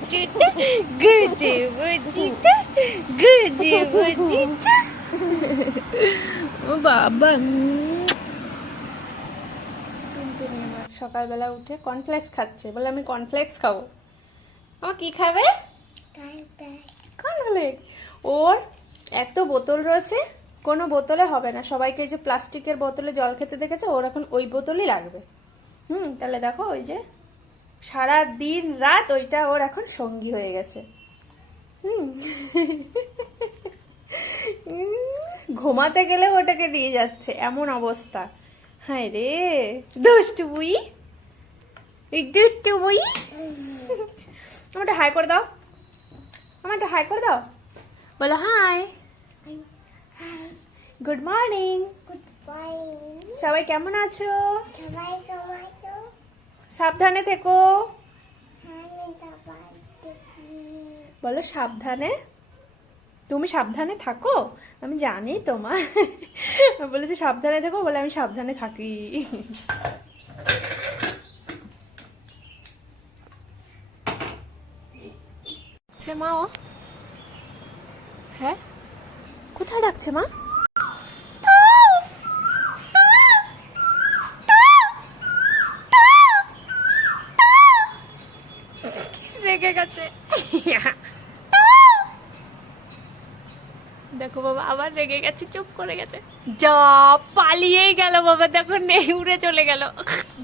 বুঝিতে গুজে বুঝিতে গুজে বুঝিতে। ও বাবা, সকালবেলা উঠে কর্নফ্লেক্স খাচ্ছে, বলে আমি কর্নফ্লেক্স খাবো। ও কি খাবে? কর্নফ্লেক্স। ওর এত বোতল রয়েছে, কোনো বোতলে হবে না। সবাইকে যে প্লাস্টিকের বোতলে জল খেতে দেখেছে, ওর এখন ওই বোতলই লাগবে। তাহলে দেখো ওই যে সারা দিন রাত ওইটা ওর এখন সঙ্গী হয়ে গেছে। ঘুমাতে গেলে ওটাকে নিয়ে যাচ্ছে, এমন অবস্থা। হায় রে দুষ্টু বুই, দুষ্টু বুই। আমারটা হাই করে দাও, আমারটা হাই করে দাও, বলো হাই। Good morning. সবাই কেমন আছো? সাবধানে থেকো, বলো সাবধানে। তুমি সাবধানে থাকো, আমি জানি তোমার। বলেছে সাবধানে থেকো, বলে আমি সাবধানে থাকি। মা ও হ্যাঁ, কোথায় ডাকছে মা? রেগে গেছে। দেখো বাবা আবার রেগে গেছে, চুপ করে গেছে, যা পালিয়েই গেল বাবা। দেখো নেই, উড়ে চলে গেল।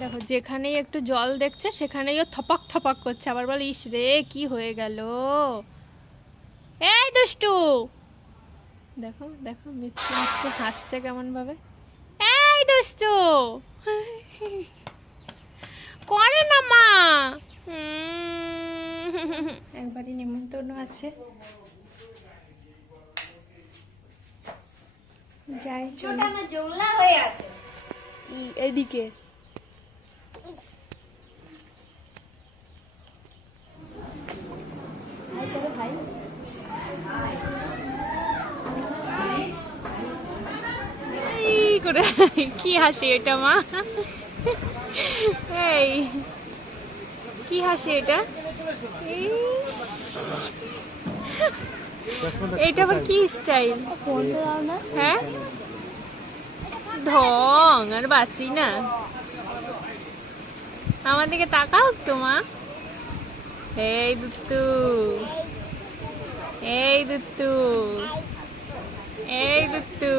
দেখো যেখানেই একটু জল দেখছে সেখানেই ও থপাক থপাক করছে। আবার বলে ইস রে কি হয়ে গেল। এই দুষ্টু, দেখো দেখো মিচকে মিচকে হাসছে কেমন ভাবে। এই দুষ্টু করে না মা। একবারই নিমন্ত্রণ আছে, যাই চলো। জংলা হয়ে আছে এদিকে। কি হাসি এটা মা? এই কি হাসি এটা? এটা আবার কি স্টাইল? হ্যাঁ ঢং আর বাঁচি না। আমার দিকে তাকাও তো মা। এই দুত্তু, এই দুত্তু, এই দুত্তু।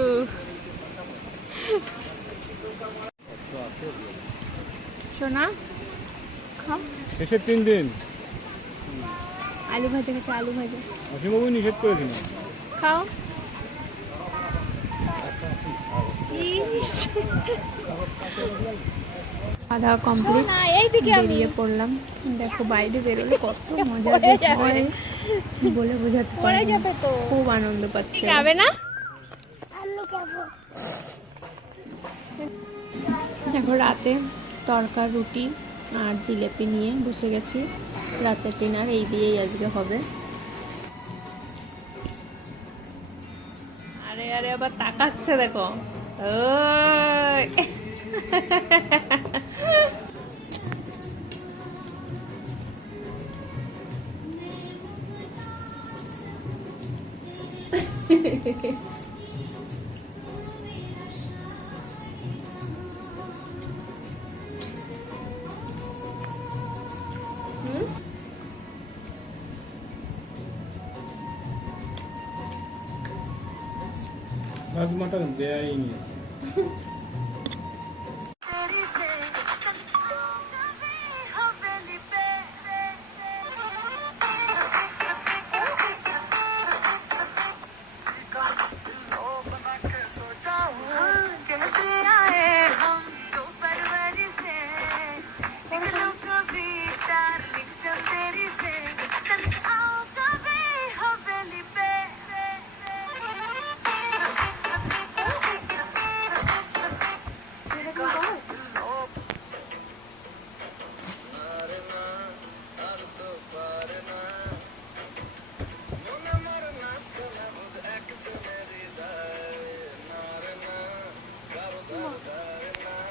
সোনা খাও। শেষের 3 দিন আলু ভাজা খাচ্ছে, আলু ভাজা। অসীমবাবু নিষেধ করেছিল, খাও। খাওয়া কমপ্লিট, বেরিয়ে পড়লাম। দেখো বাইরে বেরোলে কত মজা হয় বলে বোঝাতে পারি না। খুব আনন্দ পাচ্ছে। যাবে না? দেখো রাতে তরকা রুটি আর জিলেপি নিয়ে বসে গেছি। রাতের ডিনার এই দিয়েই আজকে হবে। আরে আরে আবার তাকাচ্ছে দেখো। মাছ মাটন দেয়াই নি।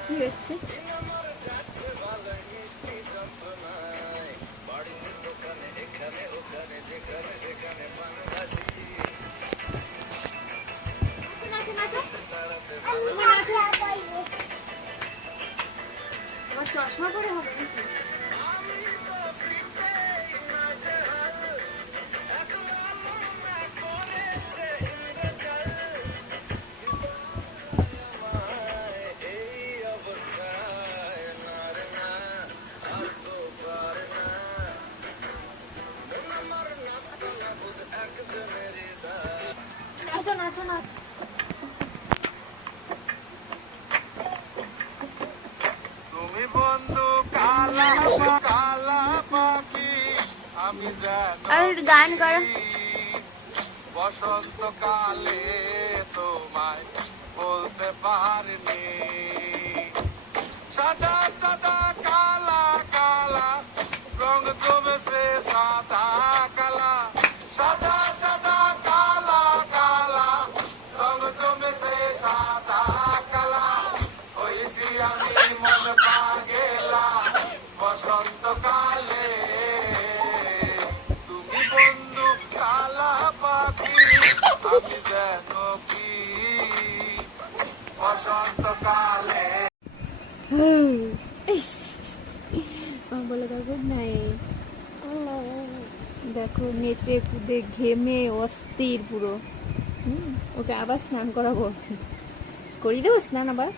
কি হচ্ছে? আর গান করো। বসন্তকালে তোমায় বলতে পারিনি, সাদা সাদা কালা কালা রং জমেছে সাদা কালা, সাদা সাদা কালা কালা রং জমেছে সাদা কালা, হয়েছি আমি মন পাগেলা বসন্তকালে, তুমি বন্ধু কালা পাখি আমি যেন কি বসন্তকালে। বলে গুড নাইট। দেখো নেচে কুদে ঘেমে অস্থির পুরো। ওকে আবার স্নান করাবো, করিয়ে দেবো স্নান আবার,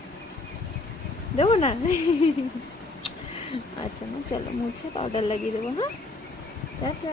দেবো না? আচ্ছা না, চলো মুছে পাউডার লাগিয়ে দেবো। হ্যাঁ, টাটা।